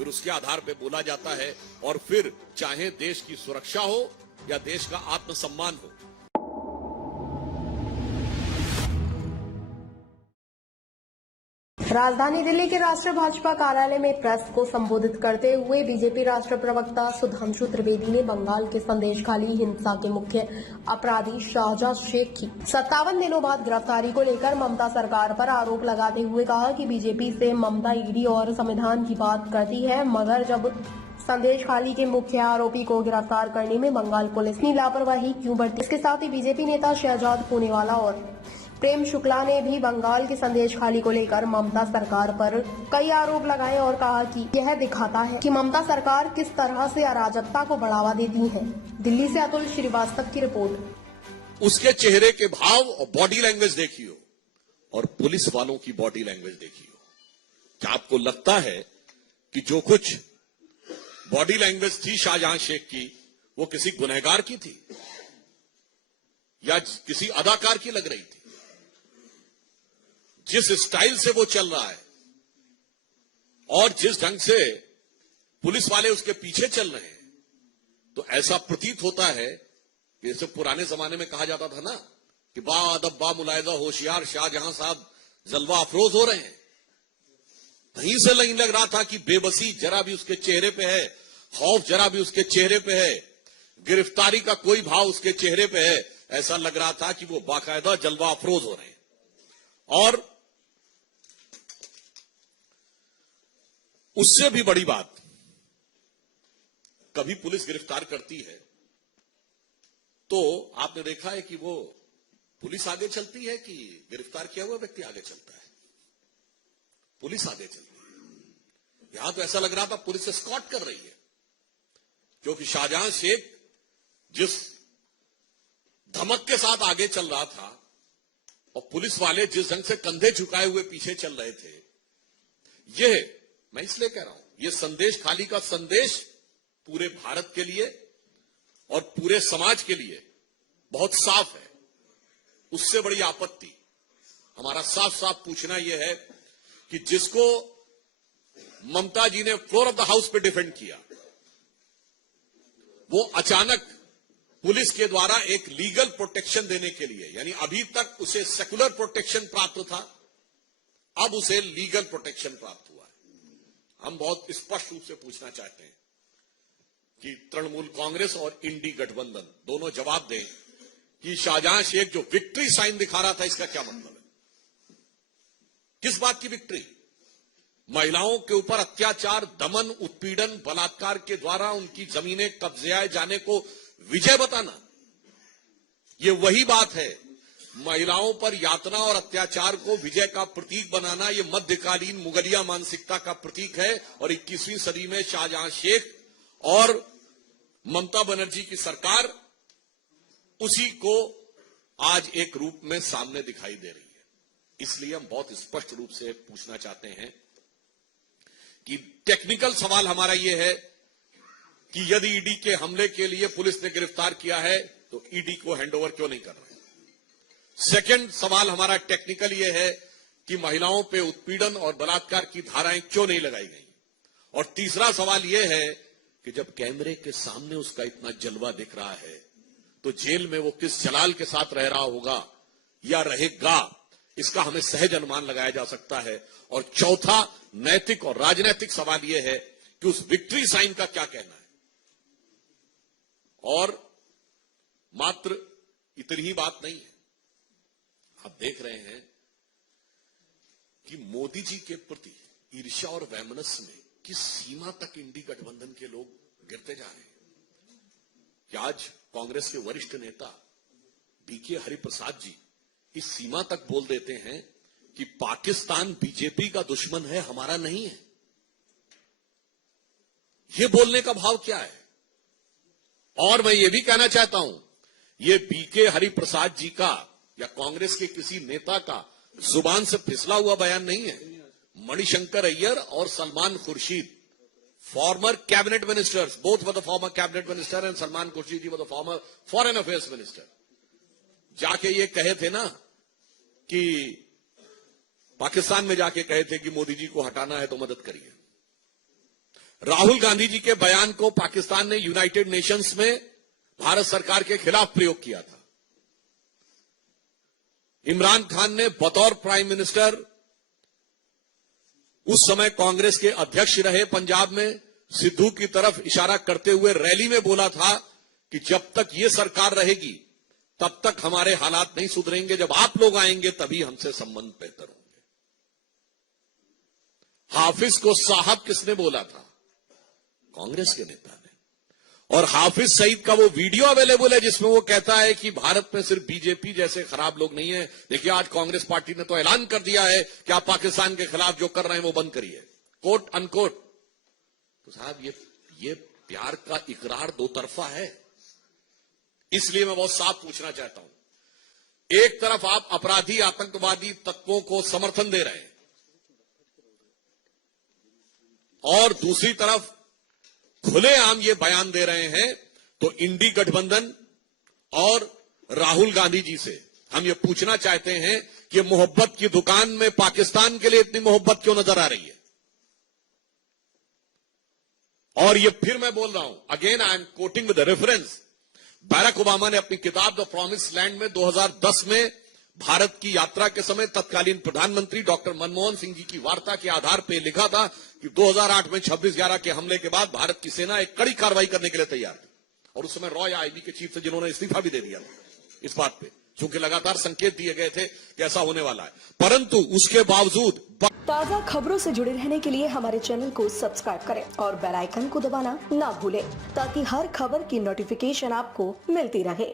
फिर उसके आधार पर बोला जाता है, और फिर चाहे देश की सुरक्षा हो या देश का आत्मसम्मान हो। राजधानी दिल्ली के राष्ट्रीय भाजपा कार्यालय में प्रेस को संबोधित करते हुए बीजेपी राष्ट्रीय प्रवक्ता सुधांशु त्रिवेदी ने बंगाल के संदेशखाली हिंसा के मुख्य अपराधी शाहजहां शेख की 57 दिनों बाद गिरफ्तारी को लेकर ममता सरकार पर आरोप लगाते हुए कहा कि बीजेपी से ममता ईडी और संविधान की बात करती है, मगर जब संदेशखाली के मुख्य आरोपी को गिरफ्तार करने में बंगाल पुलिस ने लापरवाही क्यों बरती। इसके साथ ही बीजेपी नेता शहजाद पूनेवाला और प्रेम शुक्ला ने भी बंगाल के संदेशखाली को लेकर ममता सरकार पर कई आरोप लगाए और कहा कि यह दिखाता है कि ममता सरकार किस तरह से अराजकता को बढ़ावा देती है। दिल्ली से अतुल श्रीवास्तव की रिपोर्ट। उसके चेहरे के भाव और बॉडी लैंग्वेज देखियो और पुलिस वालों की बॉडी लैंग्वेज देखियो। क्या आपको लगता है कि जो कुछ बॉडी लैंग्वेज थी शाहजहां शेख की, वो किसी गुनहगार की थी या किसी अदाकार की लग रही थी? जिस स्टाइल से वो चल रहा है और जिस ढंग से पुलिस वाले उसके पीछे चल रहे हैं, तो ऐसा प्रतीत होता है कि जैसे पुराने जमाने में कहा जाता था ना कि बा अदब बा मुलायजा होशियार शाहजहां साहब जलवा अफरोज हो रहे हैं। कहीं से नहीं लग रहा था कि बेबसी जरा भी उसके चेहरे पे है, खौफ जरा भी उसके चेहरे पे है, गिरफ्तारी का कोई भाव उसके चेहरे पे है। ऐसा लग रहा था कि वो बाकायदा जलवा अफरोज हो रहे हैं। और उससे भी बड़ी बात, कभी पुलिस गिरफ्तार करती है तो आपने देखा है कि वो पुलिस आगे चलती है कि गिरफ्तार किया हुआ व्यक्ति आगे चलता है? पुलिस आगे चलती है। यहां तो ऐसा लग रहा था पुलिस एस्कॉर्ट कर रही है, क्योंकि शाहजहां शेख जिस धमक के साथ आगे चल रहा था और पुलिस वाले जिस ढंग से कंधे झुकाए हुए पीछे चल रहे थे, यह मैं इसलिए कह रहा हूं, यह संदेशखाली का संदेश पूरे भारत के लिए और पूरे समाज के लिए बहुत साफ है। उससे बड़ी आपत्ति हमारा साफ साफ पूछना यह है कि जिसको ममता जी ने फ्लोर ऑफ द हाउस पे डिफेंड किया, वो अचानक पुलिस के द्वारा एक लीगल प्रोटेक्शन देने के लिए, यानी अभी तक उसे सेकुलर प्रोटेक्शन प्राप्त था, अब उसे लीगल प्रोटेक्शन प्राप्त हुआ है। हम बहुत स्पष्ट रूप से पूछना चाहते हैं कि तृणमूल कांग्रेस और इंडी गठबंधन दोनों जवाब दें कि शाहजहां शेख जो विक्ट्री साइन दिखा रहा था, इसका क्या मतलब है? किस बात की विक्ट्री? महिलाओं के ऊपर अत्याचार, दमन, उत्पीड़न, बलात्कार के द्वारा उनकी जमीनें कब्जे जाने को विजय बताना, यह वही बात है। महिलाओं पर यातना और अत्याचार को विजय का प्रतीक बनाना, यह मध्यकालीन मुगलिया मानसिकता का प्रतीक है। और 21वीं सदी में शाहजहां शेख और ममता बनर्जी की सरकार उसी को आज एक रूप में सामने दिखाई दे रही है। इसलिए हम बहुत स्पष्ट रूप से पूछना चाहते हैं कि टेक्निकल सवाल हमारा यह है कि यदि ईडी के हमले के लिए पुलिस ने गिरफ्तार किया है तो ईडी को हैंडओवर क्यों नहीं कर रहे? सेकंड सवाल हमारा टेक्निकल यह है कि महिलाओं पे उत्पीड़न और बलात्कार की धाराएं क्यों नहीं लगाई गई? और तीसरा सवाल यह है कि जब कैमरे के सामने उसका इतना जलवा दिख रहा है तो जेल में वो किस जलाल के साथ रह रहा होगा या रहेगा, इसका हमें सहज अनुमान लगाया जा सकता है। और चौथा नैतिक और राजनीतिक सवाल यह है कि उस विक्ट्री साइन का क्या कहना है। और मात्र इतनी ही बात नहीं है, आप देख रहे हैं कि मोदी जी के प्रति ईर्ष्या और वैमनस्य में किस सीमा तक इंडी गठबंधन के लोग गिरते जा रहे हैं कि आज कांग्रेस के वरिष्ठ नेता बीके हरिप्रसाद जी इस सीमा तक बोल देते हैं कि पाकिस्तान बीजेपी का दुश्मन है, हमारा नहीं है। यह बोलने का भाव क्या है? और मैं यह भी कहना चाहता हूं, यह बीके हरिप्रसाद जी का या कांग्रेस के किसी नेता का जुबान से फिसला हुआ बयान नहीं है। मणिशंकर अय्यर और Salman Khurshid, former cabinet ministers, both were the former cabinet minister and Salman Khurshid ji were the former foreign affairs minister, जाके ये कहे थे ना कि पाकिस्तान में जाके कहे थे कि मोदी जी को हटाना है तो मदद करिए। राहुल गांधी जी के बयान को पाकिस्तान ने यूनाइटेड नेशंस में भारत सरकार के खिलाफ प्रयोग किया था। इमरान खान ने बतौर प्राइम मिनिस्टर उस समय कांग्रेस के अध्यक्ष रहे पंजाब में, सिद्धू की तरफ इशारा करते हुए रैली में बोला था कि जब तक ये सरकार रहेगी तब तक हमारे हालात नहीं सुधरेंगे, जब आप लोग आएंगे तभी हमसे संबंध बेहतर होंगे। हाफिज को साहब किसने बोला था? कांग्रेस के नेता ने। और हाफिज सईद का वो वीडियो अवेलेबल है जिसमें वो कहता है कि भारत में सिर्फ बीजेपी जैसे खराब लोग नहीं है, देखिए आज कांग्रेस पार्टी ने तो ऐलान कर दिया है कि आप पाकिस्तान के खिलाफ जो कर रहे हैं वो बंद करिए, कोट अनकोट। तो साहब ये प्यार का इकरार दो तरफा है। इसलिए मैं बहुत साफ पूछना चाहता हूं, एक तरफ आप अपराधी आतंकवादी तत्वों को समर्थन दे रहे हैं और दूसरी तरफ खुलेआम ये बयान दे रहे हैं, तो इंडी गठबंधन और राहुल गांधी जी से हम ये पूछना चाहते हैं कि मोहब्बत की दुकान में पाकिस्तान के लिए इतनी मोहब्बत क्यों नजर आ रही है? और ये फिर मैं बोल रहा हूं, again I am quoting with reference, Barack Obama ने अपनी किताब द प्रॉमिस लैंड में 2010 में भारत की यात्रा के समय तत्कालीन प्रधानमंत्री डॉक्टर मनमोहन सिंह जी की वार्ता के आधार पर लिखा था कि 2008 में 26/11 के हमले के बाद भारत की सेना एक कड़ी कार्रवाई करने के लिए तैयार थी। और उस समय रॉय आईबी के चीफ से जिन्होंने इस्तीफा भी दे दिया था इस बात पे, क्योंकि लगातार संकेत दिए गए थे कि ऐसा होने वाला है। परंतु उसके बावजूद ताज़ा खबरों से जुड़े रहने के लिए हमारे चैनल को सब्सक्राइब करें और बेल आइकन को दबाना ना भूलें ताकि हर खबर की नोटिफिकेशन आपको मिलती रहे।